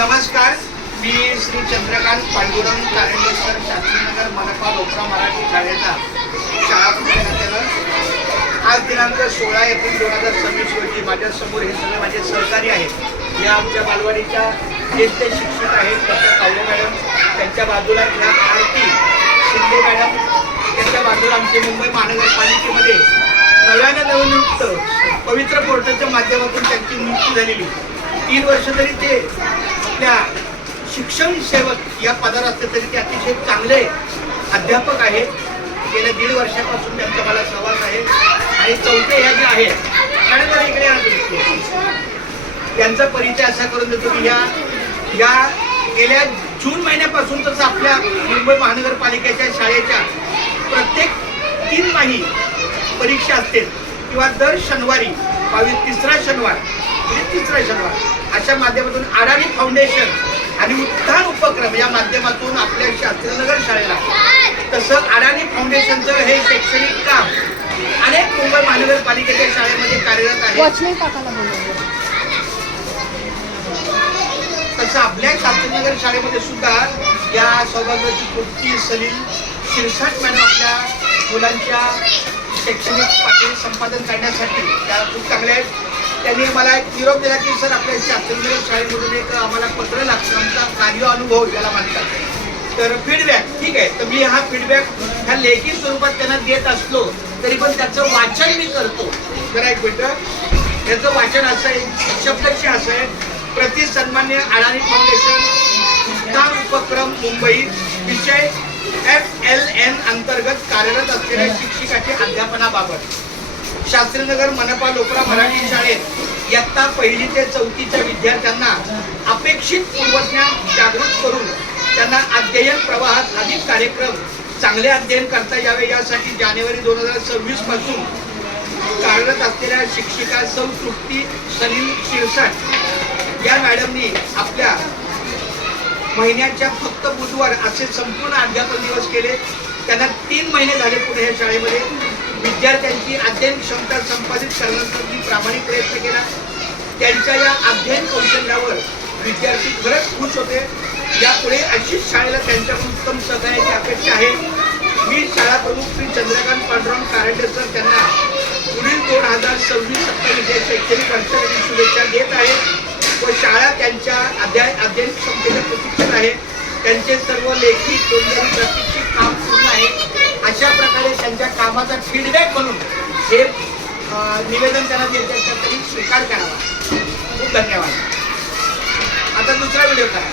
नमस्कार, मी श्री चंद्रकांत पांडुरंग कारंडे सर, शास्त्रीनगर मनपा लोकरा मराठी शाळेचा शाळा प्रमुख. आज दिनांक 16 एप्रिल 2026 रोजी माझ्यासमोर हे सगळे माझे सहकारी आहेत. हे आमच्या बालवाडीच्या ज्येष्ठ शिक्षक आहेत डॉक्टर कावले मॅडम, त्यांच्या बाजूला ह्या आरती शिंदे मॅडम, त्यांच्या बाजूला आमचे मुंबई महानगरपालिकेमध्ये नव्याने नवनियुक्त पवित्र पोर्टलच्या माध्यमातून त्यांची नियुक्ती झालेली. 3 वर्ष जरी ते आपल्या शिक्षण सेवक या पदावर असले तरी ते अतिशय चांगले अध्यापक आहेत. गेल्या 1.5 वर्षापासून त्यांचा मला सहवास आहे. आणि चौथे ह्या जे आहेत शाळेमध्ये इकडे त्यांचा परिचय असा करून देतो की या गेल्या जून महिन्यापासून आपल्या मुंबई महानगरपालिकेच्या शाळेच्या प्रत्येक 3 माही परीक्षा असतील किंवा दर शनिवारी 23रा शनिवार म्हणजे 3रा शनिवार अशा माध्यमातून अडाणी फाउंडेशन आणि उत्थान उपक्रम या माध्यमातून आपल्या शास्त्रीनगर शाळेला तसं अडाणी फाउंडेशनचं हे शैक्षणिक काम अनेक मुंबई महानगरपालिकेच्या शाळेमध्ये कार्यरत आहे. तसं आपल्या शास्त्रीनगर शाळेमध्ये सुद्धा या सौभाग्याची पूर्ती सलील शिरसाट मॅडम आपल्या मुलांच्या शैक्षणिक पातळी संपादन करण्यासाठी त्या खूप चांगल्या आहेत. त्यांनी मला एक निरोप दिला की सर आपल्या शास्त्रीनगर शाळेमधून एक आम्हाला पत्र लागतं, आमचा कार्य अनुभव ज्याला म्हणतात, तर फीडबॅक. ठीक आहे, तर मी हा फीडबॅक ह्या लेखी स्वरूपात त्यांना देत असलो तरी पण त्याचं वाचन मी करतो. जरा एक मिनिट, त्याचं वाचन असं आहे, शब्दशी असं आहे. प्रति सन्मान्य अडाणी फाउंडेशन उत्थान उपक्रम मुंबई, विषय FLN अंतर्गत कार्यरत असलेल्या शिक्षकाच्या अध्यापनाबाबत. शास्त्रीनगर मनपा लोकरा मराठी शाळेत इयत्ता 1ली ते 4थीच्या विद्यार्थ्यांना अपेक्षित पूर्वज्ञान जागृत करून त्यांना अध्ययन प्रवाहात अधिक कार्यक्रम चांगले अध्ययन करता यावे यासाठी जानेवारी 2026 पासून कार्यरत असलेल्या शिक्षिका सौ तृप्ती सलील शिरसाट या मॅडमनी आपल्या महिन्याच्या फक्त बुधवार असे संपूर्ण अध्यापन दिवस केले. त्यांना 3 महिने झाले पुणे या शाळेमध्ये विद्यार्थ्यांची अध्ययन क्षमता संपादित करण्यासाठी प्रामाणिक प्रयत्न केला. त्यांच्या या अध्ययन कौशल्यावर विद्यार्थी खरंच खुश होते. यापुढे अशीच शाळेला त्यांच्याकडून उत्तम सहकार्याची अपेक्षा आहे. मी शाळा प्रमुख श्री चंद्रकांत पांडुरंग कारंडे सर त्यांना पुढील 2026-27 या शैक्षणिक वर्षासाठी शुभेच्छा देत आहे व शाळा त्यांच्या अध्ययन क्षमतेच्या प्रशिक्षण आहे. त्यांचे सर्व लेखी तोंडणी प्रात्यक्षिक काम पूर्ण आहे. अशा प्रकारे त्यांच्या कामाचा फीडबॅक म्हणून हे निवेदन त्यांना देण्याचा त्यांनी स्वीकार करावा. खूप धन्यवाद. आता दुसरा व्हिडिओ करा.